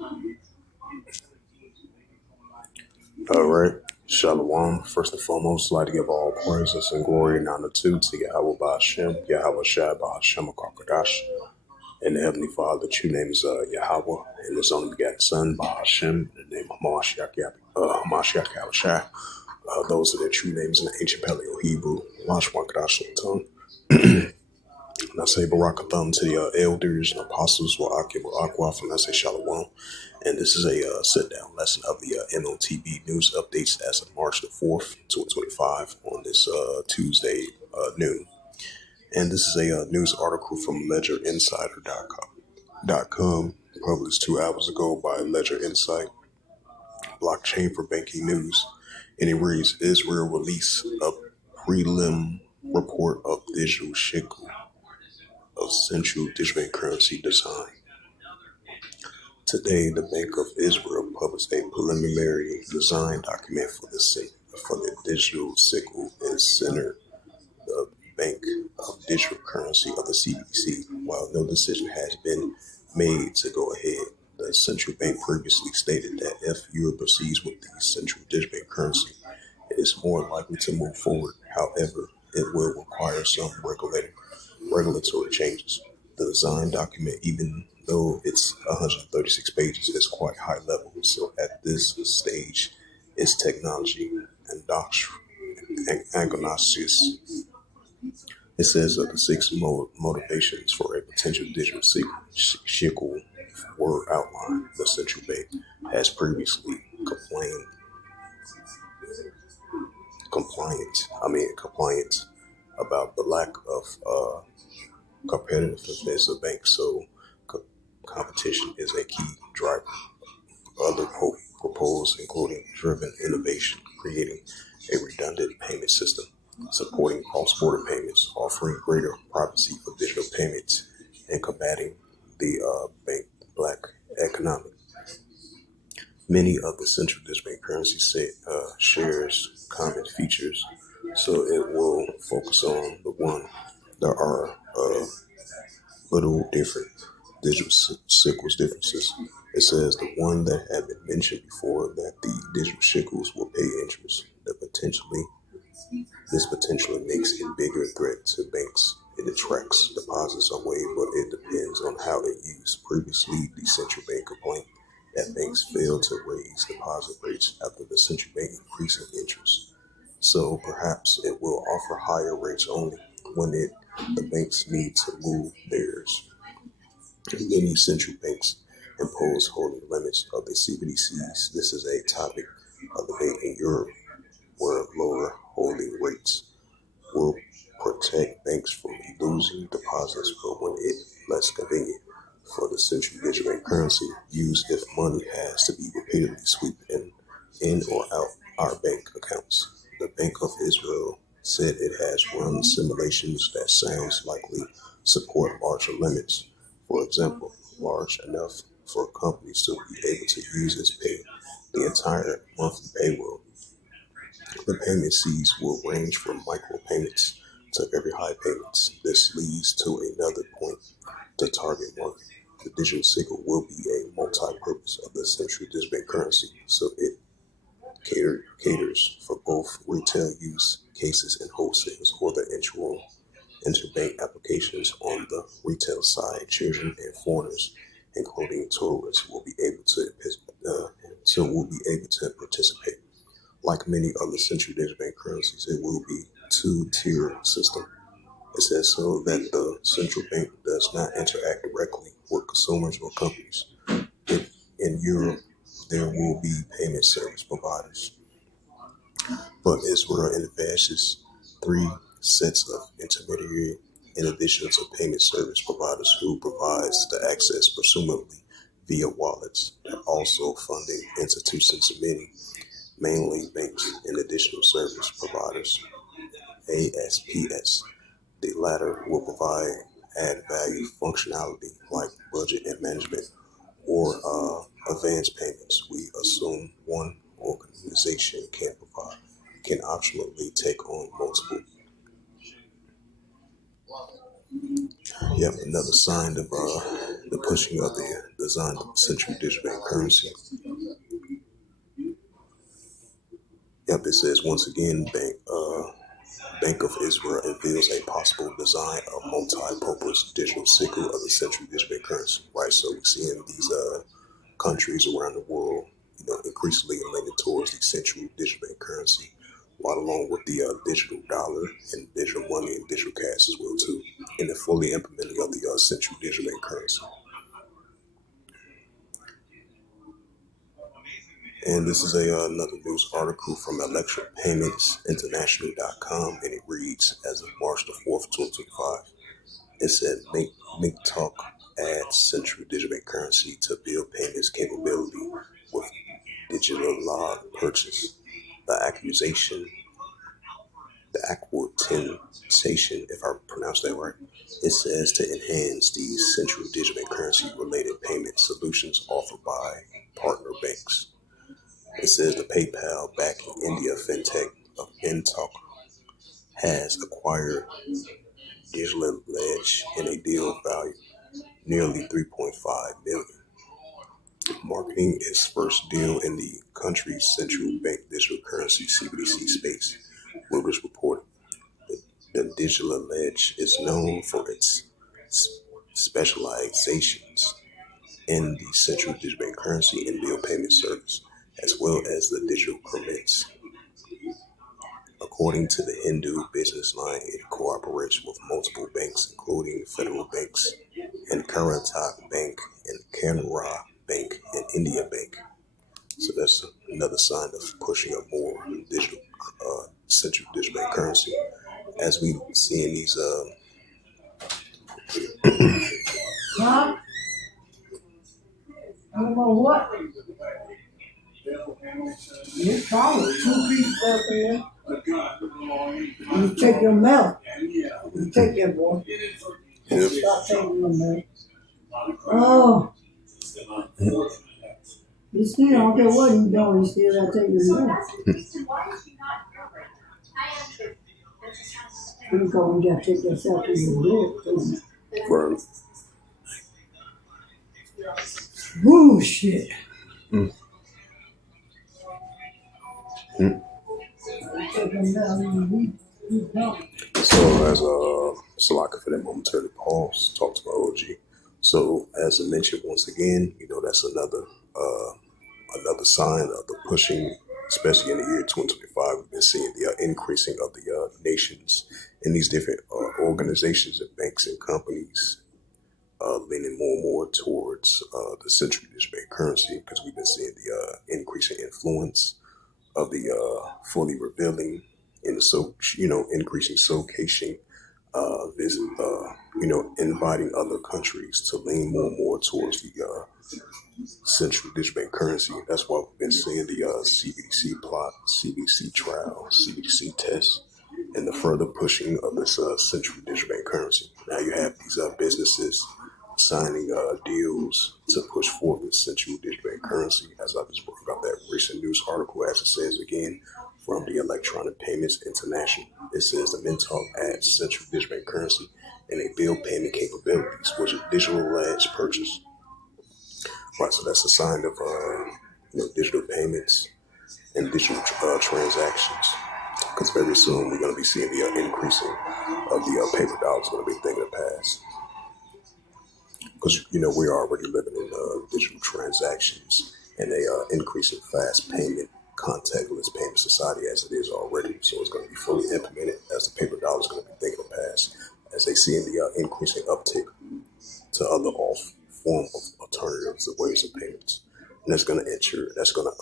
All right. Shalom. First and foremost, I'd like to give all praises and glory and honor to Yahweh Ba'Shem, Yahweh Shai Ba'Shem Akakadash, and the Heavenly Father. The true name is Yahweh, and His only begotten Son, Ba'Shem, in the name of Hamashiach Yahushai. Those are their true names in the ancient Paleo Hebrew, Lashwan Kadash tongue. And I say Barakatham to the elders and apostles, Wa'akim Wa'akwaf, and I say Shalom. And this is a sit-down lesson of the M.O.T.B news updates as of March the 4th, 2025 on this Tuesday noon. And this is a news article from LedgerInsider.com, published 2 hours ago by Ledger Insight, blockchain for banking news. And it reads, Israel release a prelim report of digital shekel of central digital currency design. Today, the Bank of Israel published a preliminary design document for the digital shekel and center the Bank of Digital Currency of the CBDC. While no decision has been made to go ahead, the central bank previously stated that if Europe proceeds with the central digital currency, it is more likely to move forward. However, it will require some regulatory changes. The design document, even though it's 136 pages, is quite high level. So at this stage, it's technology and agnostic. It says that the six motivations for a potential digital shekel were outlined. The central bank has previously compliant about the lack of competitiveness of banks. So competition is a key driver. Other proposed including driven innovation, creating a redundant payment system, supporting cross-border payments, offering greater privacy for digital payments, and combating the bank black economic. Many of the central digital currency shares common features, so it will focus on the one. There are little different digital shekels differences. It says the one that had been mentioned before, that the digital shekels will pay interest. This potentially makes a bigger threat to banks. It attracts deposits away, but it depends on how it used. Previously, the central bank complained that banks failed to raise deposit rates after the central bank increasing interest. So perhaps it will offer higher rates only when the banks need to move theirs. Many central banks impose holding limits of the CBDCs. This is a topic of debate in Europe, where lower holding rates will protect banks from losing deposits, but when it's less convenient for the central digital currency used if money has to be repeatedly swept in or out our bank accounts. The Bank of Israel said it has run simulations that sounds likely support larger limits. For example, large enough for companies to be able to use as pay the entire monthly payroll. The payment fees will range from micro payments to very high payments. This leads to another point, the target market. The digital shekel will be a multi-purpose of the central digital currency, so it caters for both retail use cases and wholesales, or the interbank applications. On the retail side, children and foreigners, including tourists, will be able to participate. Like many other central digital bank currencies, it will be two-tier system. It says so that the central bank does not interact directly with consumers or companies. In Europe, there will be payment service providers, but Israel envisages 3 sets of intermediary in addition to payment service providers who provides the access presumably via wallets. They're also funding institutions, mainly banks and additional service providers, ASPS. The latter will provide add value functionality like budget and management or advanced payments. We assume one organization can optionally take on multiple. Yep, another sign of the pushing of the designed central digital bank currency. Yep, it says once again, Bank of Israel unveils a possible design of multi-purpose digital sickle of the central digital bank currency. Right, so we're seeing these countries around the world, increasingly leaning towards the central digital bank currency, while along with the digital dollar and digital money and digital cash as well too, and the fully implementing of the central digital bank currency. And this is another news article from electronpaymentsinternational.com, and it reads, as of March the 4th, 2025, it said, M.O.T.B adds central digital bank currency to bill payments capability with digital log purchase. The acquisition, if I pronounce that right, it says to enhance the central digital bank currency related payment solutions offered by partner banks. It says the PayPal backing India fintech of M.O.T.B has acquired Digital Ledge in a deal value nearly $3.5 million, marking its first deal in the country's central bank digital currency (CBDC) space. Reuters reported the Digital Ledge is known for its specializations in the central digital bank currency and bill payment service, as well as the digital permits. According to the Hindu business line, it cooperates with multiple banks, including federal banks and Karnataka Bank and Canara Bank and Indian Bank. So that's another sign of pushing a more digital, central digital bank currency. As we see in these, Huh? I don't know what. It's probably 2 pieces up there. You take your milk. You take that, boy. yep. Stop taking your milk. Oh. You still don't care what you doing, you still gotta take your milk. You gotta take yourself to your bed. Right. Woo, shit. Mm. So as Salaka for that momentary pause, talk to my OG. So as I mentioned once again, that's another sign of the pushing, especially in the year 2025. We've been seeing the increasing of the nations and these different organizations and banks and companies leaning more and more towards the central digital bank currency, because we've been seeing the increasing influence of the fully revealing and increasing showcasing, inviting other countries to lean more and more towards the central digital bank currency. That's why we've been seeing the CBDC plot, CBDC trial, CBDC test, and the further pushing of this central digital bank currency. Now you have these businesses signing deals to push forth the central digital bank currency, as I just brought up that recent news article, as it says again, from the Electronic Payments International. It says the M.O.T.B adds central digital bank currency and a bill payment capabilities, which is digital ledge purchase. Right, so that's a sign of digital payments and digital transactions. Because very soon we're going to be seeing the increasing of the paper dollars going to be a thing of the past. Because we're already living in digital transactions and a increasing fast payment, contactless payment society as it is already. So it's going to be fully implemented as the paper dollar is going to be a thing of the past, as they see in the increasing uptick to other form of alternatives of ways of payments. And that's going to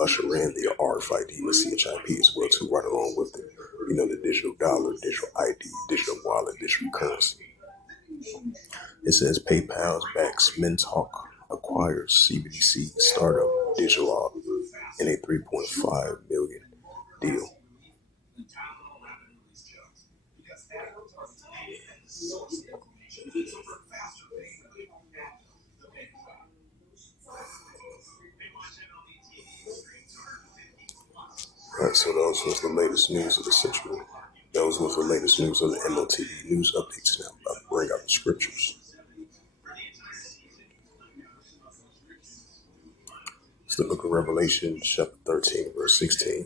usher in the RFID and CHIP as well too, right along with it. The digital dollar, digital ID, digital wallet, digital currency. It says PayPal's backs M.O.T.B acquires CBDC startup Digital in a $3.5 million deal. Right, so those was the latest news of the central. Those was the latest news of the M.O.T.B news updates. Now, I'll bring out the scriptures. It's the book of Revelation, chapter 13, verse 16.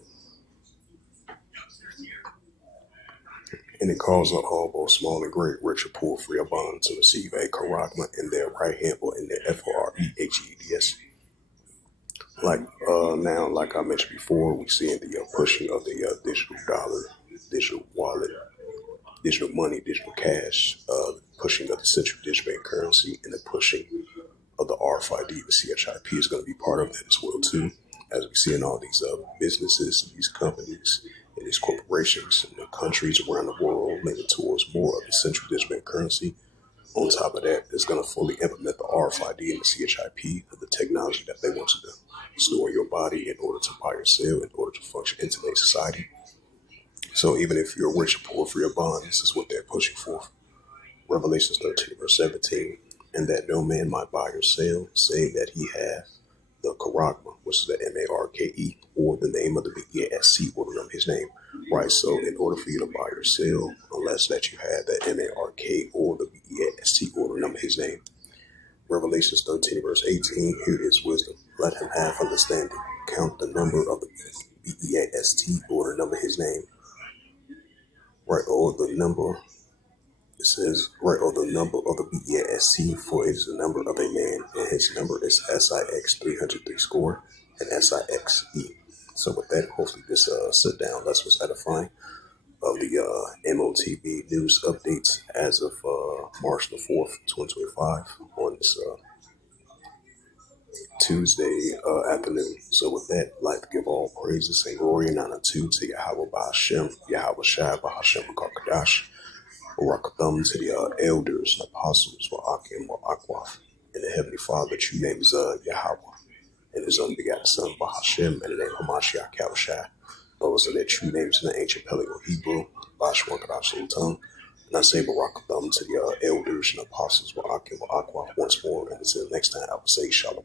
And it calls on all, both small and great, rich or poor, free or bond, to receive a charagma in their right hand or in their FOREHEDS. Like I mentioned before, we see in the pushing of the digital dollar, digital wallet, digital money, digital cash, pushing of the central digital bank currency, and the pushing of the RFID, the CHIP is going to be part of that as well too. As we see in all these businesses, these companies, and these corporations, and the countries around the world leaning towards more of the central digital bank currency. On top of that, it's going to fully implement the RFID and the CHIP, the technology that they want you to store in your body in order to buy or sell, in order to function in today's society. So even if you're rich or poor, free or bond, this is what they're pushing for. Revelation 13, verse 17, and that no man might buy or sell, save that he have the charagma, which is the M.A.R.K.E, or the name of the BESC, or the name of his name. Right, so in order for you to buy or sell, unless that you have the M.A.R.K or the BESC, or the name of his name. Revelation 13, verse 18, here is wisdom. Let him have understanding. Count the number of the BEST, or the number of his name. Right, or the number. It says, right, or the number of the BESC, for it is the number of a man, and his number is SIX 303 score and SIXE. So with that, hopefully this sit down, that's what's edifying of the M.O.T.B news updates as of March the 4th, 2025 on this Tuesday afternoon. So with that, I'd like to give all praises and glory and honor to Yahweh Ba'Hashem, Yahweh Shai Ba'Hashem Kakadash, Barakatham to the elders and apostles, Wa'akim, Wa'akwaf, and the Heavenly Father, true name is Yahweh, and his unbegotten Son, Ba'Hashem, and the name Hamashiach Yahushai. Those are their true names in the ancient Paleo Hebrew, Bashwan Kadash Sultan. And I say Barakatham to the elders and apostles, Wa'akim, Wa'akwaf once more, and until next time, I will say Shalom.